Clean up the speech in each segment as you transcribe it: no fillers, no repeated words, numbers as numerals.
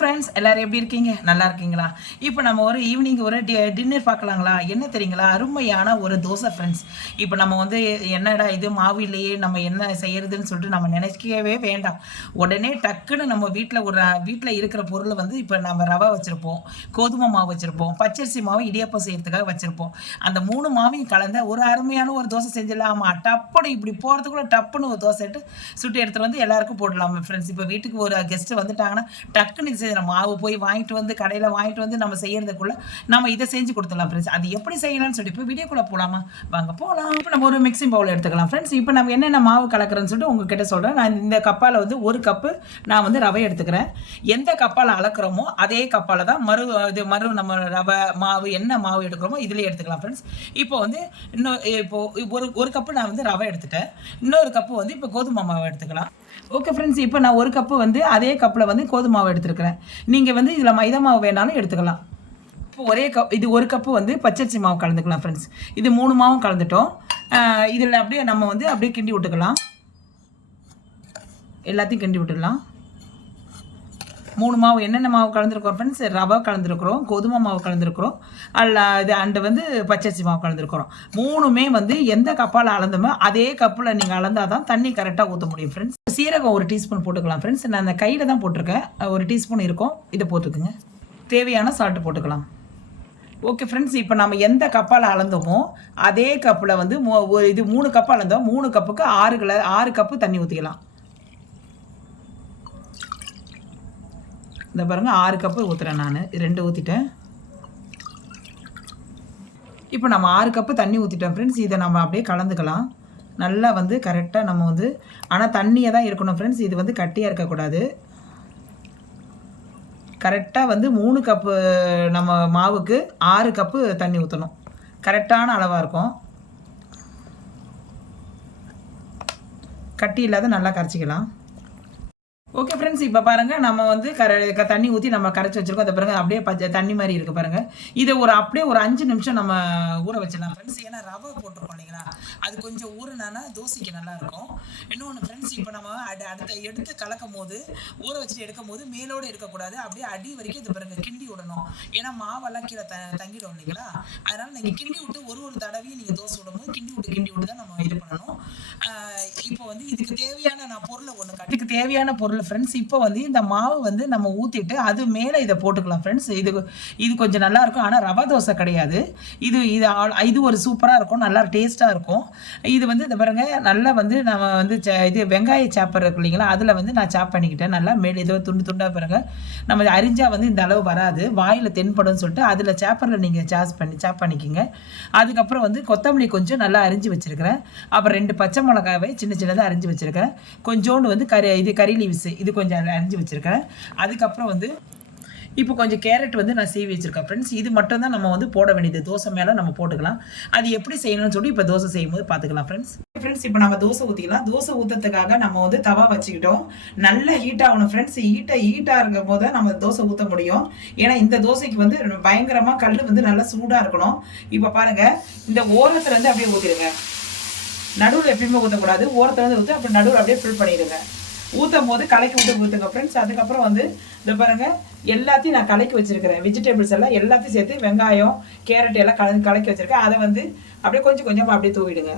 Friends, எல்லாரும் எப்படி இருக்கீங்க? நல்லா இருக்கீங்களா? இப்போ நம்ம ஒரு ஈவினிங் ஒரு டின்னர் பார்க்கலாங்களா? என்ன தெரியுங்களா? அருமையான ஒரு தோசை ஃப்ரெண்ட்ஸ். இப்போ நம்ம வந்து என்னடா இது மாவு இல்லையே, நம்ம என்ன செய்யறதுன்னு சொல்லிட்டு நம்ம நினைக்கவே வேண்டாம். உடனே டக்குன்னு நம்ம வீட்டில் இருக்கிற பொருளை வந்து இப்போ நம்ம ரவை வச்சுருப்போம், கோதுமை மாவு வச்சுருப்போம், பச்சரிசி மாவு இடியாப்பம் செய்யறதுக்காக வச்சுருப்போம். அந்த 3 மாவையும் கலந்த ஒரு அருமையான ஒரு தோசை செஞ்சிடலாம். ஆமாம், டப்புன்னு இப்படி போகிறதுக்குள்ள டப்புன்னு ஒரு தோசை சுட்டு எடுத்துகிட்டு வந்து எல்லாருக்கும் போடலாம் ஃப்ரெண்ட்ஸ். இப்போ வீட்டுக்கு ஒரு கெஸ்ட்டு வந்துட்டாங்கன்னா டக்குன்னு இது செய்யணும். மாவு போய் வாங்கிட்டு வந்து கடையில் வாங்கிட்டு வந்து நம்ம செய்யறதுக்குள்ள நம்ம இதை செஞ்சு கொடுத்துடலாம் ஃப்ரெண்ட்ஸ். அது எப்படி செய்யலாம்னு சொல்லிட்டு இப்போ வீடியோக்குள்ளே போகலாமா? வாங்க போகலாம். இப்போ நம்ம ஒரு மிக்சிங் பவுல் எடுத்துக்கலாம் ஃப்ரெண்ட்ஸ். இப்போ நம்ம என்னென்ன மாவு கலக்கிறேன்னு சொல்லிட்டு உங்ககிட்ட சொல்கிறேன். நான் இந்த கப்பால் வந்து ஒரு கப்பு நான் வந்து ரவை எடுத்துக்கிறேன். எந்த கப்பால் அளக்குறோமோ அதே கப்பால் தான் மறு நம்ம ரவை மாவு என்ன மாவு எடுக்கிறோமோ இதுலேயே எடுத்துக்கலாம் ஃப்ரெண்ட்ஸ். இப்போ வந்து ஒரு கப்பு நான் வந்து ரவை எடுத்துட்டேன். இன்னொரு கப்பு வந்து இப்போ கோதுமை மாவு எடுத்துக்கலாம். ஓகே ஃப்ரெண்ட்ஸ், இப்போ நான் ஒரு கப்பு வந்து அதே கப்பில் வந்து கோதுமை மாவு எடுத்துருக்கிறேன். நீங்கள் வந்து இதில் மைதா மாவு வேணாலும் எடுத்துக்கலாம். இப்போ இது ஒரு கப்பு வந்து பச்சரிசி மாவு கலந்துக்கலாம் ஃப்ரெண்ட்ஸ். இது 3 மாவும் கலந்துட்டோம். இதில் அப்படியே நம்ம வந்து அப்படியே கிண்டி விட்டுக்கலாம். எல்லாத்தையும் கிண்டி விட்டுடலாம். 3 மாவு என்னென்ன மாவு கலந்துருக்கோம் ஃப்ரெண்ட்ஸ்? ரவை கலந்துருக்குறோம், கோதுமை மாவு கலந்துருக்குறோம், அண்டு வந்து பச்சரிசி மாவு கலந்துருக்குறோம். 3மே வந்து எந்த கப்பால் அளந்தோமோ அதே கப்பில் நீங்கள் அளந்தால் தான் தண்ணி கரெக்டாக ஊற்ற முடியும் ஃப்ரெண்ட்ஸ். சீரகம் ஒரு டீஸ்பூன் போட்டுக்கலாம் ஃப்ரெண்ட்ஸ். நான் அந்த கையில் தான் போட்டிருக்கேன். ஒரு டீஸ்பூன் இருக்கும், இதை போட்டுக்குங்க. தேவையான சால்ட்டு போட்டுக்கலாம். ஓகே ஃப்ரெண்ட்ஸ், இப்போ நம்ம எந்த கப்பால் அளந்தோமோ அதே கப்பில் வந்து இது 3 கப்பு அளந்தோம். 3 கப்புக்கு 6 கப்பு தண்ணி ஊற்றிக்கலாம். இந்த பாருங்கள், 6 கப்பு ஊற்றுறேன் நான். 2 ஊற்றிட்டேன். இப்போ நம்ம 6 கப்பு தண்ணி ஊற்றிட்டோம் ஃப்ரெண்ட்ஸ். இதை நம்ம அப்படியே கலந்துக்கலாம். நல்லா வந்து கரெக்டாக நம்ம வந்து, ஆனால் தண்ணியாக தான் இருக்கணும் ஃப்ரெண்ட்ஸ். இது வந்து கட்டியாக இருக்கக்கூடாது. கரெக்டாக வந்து 3 கப்பு நம்ம மாவுக்கு 6 கப்பு தண்ணி ஊற்றணும். கரெக்டான அளவாக இருக்கும். கட்டி இல்லாத நல்லா கரைச்சிக்கலாம். ஓகே ஃப்ரெண்ட்ஸ், இப்போ பாருங்கள், நம்ம வந்து தண்ணி ஊற்றி நம்ம கரைச்சி வச்சுருக்கோம். அதை பாருங்கள், அப்படியே தண்ணி மாதிரி இருக்குது பாருங்கள். இதை அப்படியே ஒரு 5 நிமிஷம் நம்ம ஊற வச்சிடலாம் ஃப்ரெண்ட்ஸ். ஏன்னா ரவை போட்டிருக்கோம் இல்லைங்களா, அது கொஞ்சம் ஊறினா தோசைக்கு நல்லாயிருக்கும். இன்னொன்று ஃப்ரெண்ட்ஸ், இப்போ நம்ம அடுத்த எடுத்து கலக்கும் போது ஊற வச்சுட்டு எடுக்கும் போது மேலோடு இருக்கக்கூடாது, அப்படியே அடி வரைக்கும் இது பாருங்கள் கிண்டி விடணும். ஏன்னா மாவெல்லாம் கீழே தங்கிடும் இல்லைங்களா. அதனால் நீங்கள் கிண்டி விட்டு ஒரு தடவையும் நீங்கள் தோசை விடும்போது கிண்டி விட்டு தான் நம்ம இது பண்ணணும். இப்போ வந்து இதுக்கு தேவையான தேவையான பொருள் ஃப்ரெண்ட்ஸ். இப்போ வந்து இந்த மாவு வந்து நம்ம ஊற்றிட்டு அது மேலே இதை போட்டுக்கலாம் ஃப்ரெண்ட்ஸ். இது கொஞ்சம் நல்லா இருக்கும். ஆனால் ரவை தோசை கிடையாது இது ஒரு சூப்பராக இருக்கும், நல்லா டேஸ்ட்டாக இருக்கும். இது வந்து இந்த பாருங்க, நல்லா வந்து நம்ம வந்து இது வெங்காய சாப்பர் இருக்கு இல்லைங்களா, அதில் வந்து நான் சாப் பண்ணிக்கிட்டேன். நல்லா மேலே ஏதோ துண்டாக பாருங்க. நம்ம அரிஞ்சால் வந்து இந்த அளவு வராது, வாயில் தென்படும் சொல்லிட்டு அதில் சாப்பரில் நீங்கள் சாப் பண்ணிக்கிங்க. அதுக்கப்புறம் வந்து கொத்தமல்லி கொஞ்சம் நல்லா அரிஞ்சு வச்சுருக்கிறேன். அப்புறம் 2 பச்சை மிளகாவை சின்னதாக அரிஞ்சு வச்சுருக்கிறேன். கொஞ்சோண்டு வந்து கறி லீவ்ஸ் இது கொஞ்சம் அரிஞ்சு வச்சுருக்கேன். அதுக்கப்புறம் வந்து இப்போ கொஞ்சம் கேரட் வந்து நான் சீவி வச்சுருக்கேன் ஃப்ரெண்ட்ஸ். இது மட்டும் தான் நம்ம வந்து போட வேண்டியது. தோசை மேலே நம்ம போட்டுக்கலாம். அது எப்படி செய்யணும்னு சொல்லி இப்போ தோசை செய்யும் போது பார்த்துக்கலாம் ஃப்ரெண்ட்ஸ். இப்போ நம்ம தோசை ஊற்றிக்கலாம். தோசை ஊற்றுறதுக்காக நம்ம வந்து தவா வச்சுக்கிட்டோம். நல்லா ஹீட் ஆகணும் ஃப்ரெண்ட்ஸ். ஹீட்டாக இருக்கும் போது நம்ம தோசை ஊற்ற முடியும். ஏன்னா இந்த தோசைக்கு வந்து பயங்கரமாக கல் வந்து நல்லா சூடாக இருக்கணும். இப்போ பாருங்கள், இந்த ஓரத்தில் இருந்து அப்படியே ஊற்றிடுங்க. நடுவில் எப்பயுமே ஊற்றக்கூடாது, ஓரத்தில் இருந்து ஊற்றி அப்புறம் நடுவில் அப்படியே ஃபில் பண்ணிடுங்க. ஊற்றும் போது கலக்கி விட்டு ஊற்றுங்க ஃப்ரெண்ட்ஸ். அதுக்கப்புறம் வந்து இந்த பாருங்கள், எல்லாத்தையும் நான் கலக்கி வச்சுருக்கிறேன். வெஜிடபிள்ஸ் எல்லாம் எல்லாத்தையும் சேர்த்து வெங்காயம் கேரட் எல்லாம் கலக்கி வச்சுருக்கேன். அதை வந்து அப்படியே கொஞ்சம் கொஞ்சமாக அப்படியே தூவிடுங்க.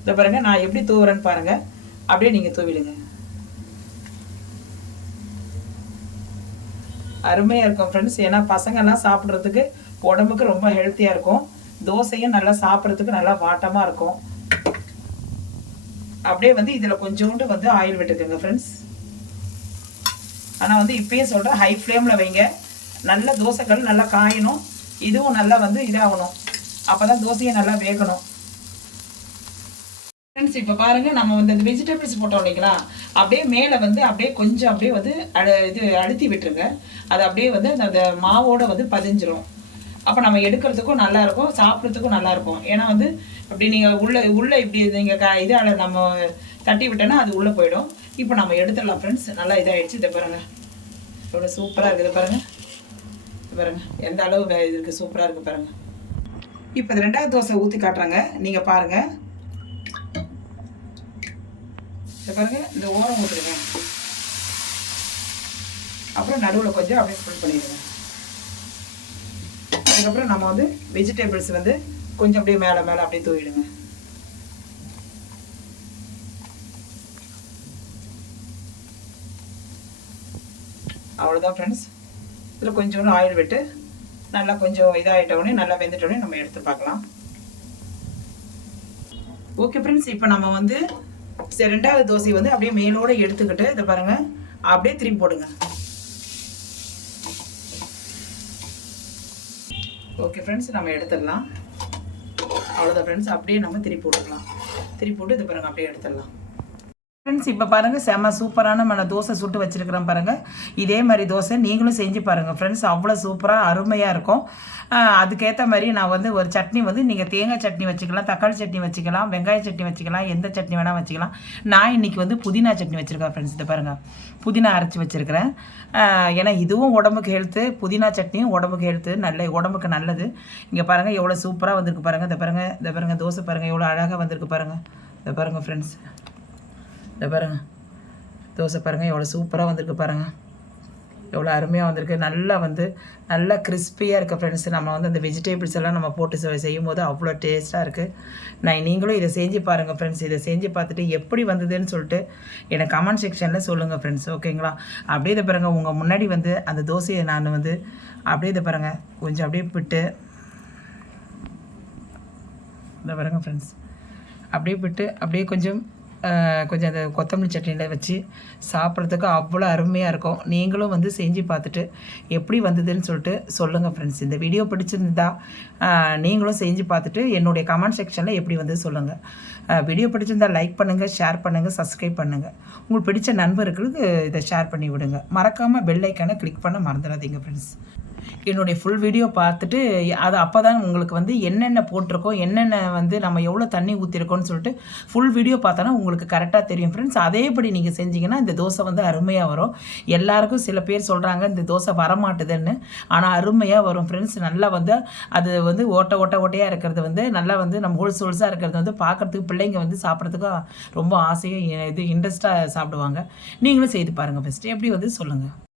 இந்த பாருங்கள், நான் எப்படி தூவுறேன்னு பாருங்கள். அப்படியே நீங்கள் தூவிடுங்க. அருமையாக இருக்கும் ஃப்ரெண்ட்ஸ். ஏன்னா பசங்கள்லாம் சாப்பிட்றதுக்கு உடம்புக்கு ரொம்ப ஹெல்த்தியாக இருக்கும். தோசையும் நல்லா சாப்பிட்றதுக்கு நல்லா வாட்டமாக இருக்கும். அப்படியே வந்து இதில் கொஞ்சோண்டு வந்து ஆயில் விட்டுக்குங்க ஃப்ரெண்ட்ஸ். ஆனால் வந்து இப்பயே சொல்கிறேன், ஹை ஃப்ளேமில் வைங்க. நல்ல தோசைகள் நல்லா காயணும். இதுவும் நல்லா வந்து இதாகணும். அப்போ தான் தோசையை நல்லா வேகணும் ஃப்ரெண்ட்ஸ். இப்போ பாருங்கள், நம்ம வந்து அந்த வெஜிடபிள்ஸ் போட்டோம் இல்லைங்களா, அப்படியே மேலே வந்து அப்படியே கொஞ்சம் அப்படியே வந்து அழுத்தி விட்டுருங்க. அது அப்படியே வந்து அந்த மாவோடு வந்து பதிஞ்சிரும். அப்போ நம்ம எடுக்கிறதுக்கும் நல்லாயிருக்கும், சாப்பிட்றதுக்கும் நல்லாயிருக்கும். ஏன்னா வந்து அப்படி நீங்கள் உள்ளே இப்படி நீங்கள் இதால் நம்ம தட்டி விட்டோன்னா அது உள்ளே போயிடும். இப்போ நம்ம எடுத்துடலாம் ஃப்ரெண்ட்ஸ். நல்லா இதாகிடுச்சு. இதை பாருங்கள், எவ்வளோ சூப்பராக இருக்குது பாருங்கள். எந்த அளவு இது இருக்குது, சூப்பராக இருக்குது பாருங்கள். இப்போ 2வது தோசை ஊற்றி காட்டுறாங்க, நீங்கள் பாருங்கள். இதை பாருங்கள், இந்த ஓரம் ஊற்றுருங்க. அப்புறம் அதுக்கப்புறம் நடுவில் கொஞ்சம் அப்படியே ஸ்ப்ரெட் பண்ணிடுங்க. அதுக்கப்புறம் நம்ம வந்து வெஜிடபிள்ஸ் வந்து கொஞ்சம் அப்படியே மேலே மேலே அப்படியே தூவிடுங்க. அவ்வளோதான் ஃப்ரெண்ட்ஸ். இதில் கொஞ்சோண்டு ஆயில் விட்டு நல்லா கொஞ்சம் இதாகிட்டவுடனே நல்லா வெந்துட்டோடனே நம்ம எடுத்து பார்க்கலாம். ஓகே ஃப்ரெண்ட்ஸ், இப்போ நம்ம வந்து ரெண்டாவது தோசை வந்து அப்படியே மேலோடு எடுத்துக்கிட்டு இதை பாருங்கள் அப்படியே திரும்பி போடுங்க. ஓகே ஃப்ரெண்ட்ஸ், நம்ம எடுத்துடலாம். அவ்வளோதான் ஃப்ரெண்ட்ஸ், அப்படியே நம்ம திருப்பி போட்டுக்கலாம். திருப்பி போட்டு இதை பாருங்கள் அப்படியே எடுத்துடலாம். ஃப்ரெண்ட்ஸ், இப்போ பாருங்கள் செம்ம சூப்பரான நம்ம தோசை சுட்டு வச்சுருக்கிறோம் பாருங்கள். இதே மாதிரி தோசை நீங்களும் செஞ்சு பாருங்கள் ஃப்ரெண்ட்ஸ். அவ்வளோ சூப்பராக அருமையாக இருக்கும். அதுக்கேற்ற மாதிரி நான் வந்து ஒரு சட்னி வந்து நீங்கள் தேங்காய் சட்னி வச்சுக்கலாம், தக்காளி சட்னி வச்சுக்கலாம், வெங்காய சட்னி வச்சுக்கலாம், எந்த சட்னி வேணால் வச்சுக்கலாம். நான் இன்றைக்கி வந்து புதினா சட்னி வச்சுருக்கேன் ஃப்ரெண்ட்ஸ். இதை பாருங்கள் புதினா அரைச்சி வச்சுருக்கிறேன். ஏன்னா இதுவும் உடம்புக்கு ஹெல்த்து, புதினா சட்னியும் உடம்புக்கு ஹெல்த்து, நல்ல உடம்புக்கு நல்லது. இங்கே பாருங்கள் எவ்வளோ சூப்பராக வந்திருக்கு பாருங்கள். இதை பாருங்கள் தோசை பாருங்கள் எவ்வளோ அழகாக வந்திருக்கு பாருங்கள். இதை பாருங்கள் ஃப்ரெண்ட்ஸ், இதை பாருங்கள் தோசை பாருங்கள் எவ்வளோ சூப்பராக வந்திருக்கு பாருங்கள். எவ்வளோ அருமையாக வந்திருக்கு. நல்லா கிறிஸ்பியாக இருக்குது ஃப்ரெண்ட்ஸ். நம்ம வந்து அந்த வெஜிடபிள்ஸ் எல்லாம் நம்ம போட்டு செய்யும் போது அவ்வளோ டேஸ்ட்டாக இருக்குது. நீங்களும் இதை செஞ்சு பாருங்கள் ஃப்ரெண்ட்ஸ். இதை செஞ்சு பார்த்துட்டு எப்படி வந்ததுன்னு சொல்லிட்டு எனக்கு கமெண்ட் செக்ஷனில் சொல்லுங்கள் ஃப்ரெண்ட்ஸ். ஓகேங்களா? அப்படியே இதை பாருங்கள் உங்கள் முன்னாடி வந்து அந்த தோசையை நான் வந்து அப்படியே இதை பாருங்கள் கொஞ்சம் அப்படியே விட்டு இதை பாருங்கள் ஃப்ரெண்ட்ஸ் அப்படியே விட்டு அப்படியே கொஞ்சம் அந்த கொத்தமல்லி சட்னியில் வச்சு சாப்பிட்றதுக்கு அவ்வளோ அருமையாக இருக்கும். நீங்களும் வந்து செஞ்சு பார்த்துட்டு எப்படி வந்ததுன்னு சொல்லிட்டு சொல்லுங்கள் ஃப்ரெண்ட்ஸ். இந்த வீடியோ பிடிச்சிருந்தா நீங்களும் செஞ்சு பார்த்துட்டு என்னுடைய கமெண்ட் செக்ஷனில் எப்படி வந்து சொல்லுங்கள். வீடியோ பிடிச்சிருந்தா லைக் பண்ணுங்கள், ஷேர் பண்ணுங்கள், சப்ஸ்கிரைப் பண்ணுங்கள். உங்களுக்கு பிடிச்ச நண்பர்களுக்கு இதை ஷேர் பண்ணி விடுங்க. மறக்காமல் பெல் ஐக்கானை கிளிக் பண்ண மறந்துடாதீங்க ஃப்ரெண்ட்ஸ். என்னுடைய ஃபுல் வீடியோ பார்த்துட்டு அது அப்போ தான் உங்களுக்கு வந்து என்னென்ன போட்டிருக்கோம், என்னென்ன வந்து நம்ம எவ்வளோ தண்ணி ஊற்றிருக்கோம்னு சொல்லிட்டு ஃபுல் வீடியோ பார்த்தோன்னா உங்களுக்கு கரெக்டாக தெரியும் ஃப்ரெண்ட்ஸ். அதேபடி நீங்கள் செஞ்சீங்கன்னா இந்த தோசை வந்து அருமையாக வரும். எல்லாருக்கும் சில பேர் சொல்கிறாங்க இந்த தோசை வரமாட்டுதுன்னு, ஆனால் அருமையாக வரும் ஃப்ரெண்ட்ஸ். நல்லா வந்து அது வந்து ஓட்டையாக இருக்கிறது வந்து நல்லா வந்து நம்ம ஹோல்ஸாக இருக்கிறது வந்து பார்க்குறதுக்கு பிள்ளைங்க வந்து சாப்பிட்றதுக்கு ரொம்ப ஆசையாக இன்ட்ரெஸ்ட்டாக சாப்பிடுவாங்க. நீங்களும் செய்து பாருங்கள் ஃபஸ்ட்டு எப்படி வந்து சொல்லுங்கள்.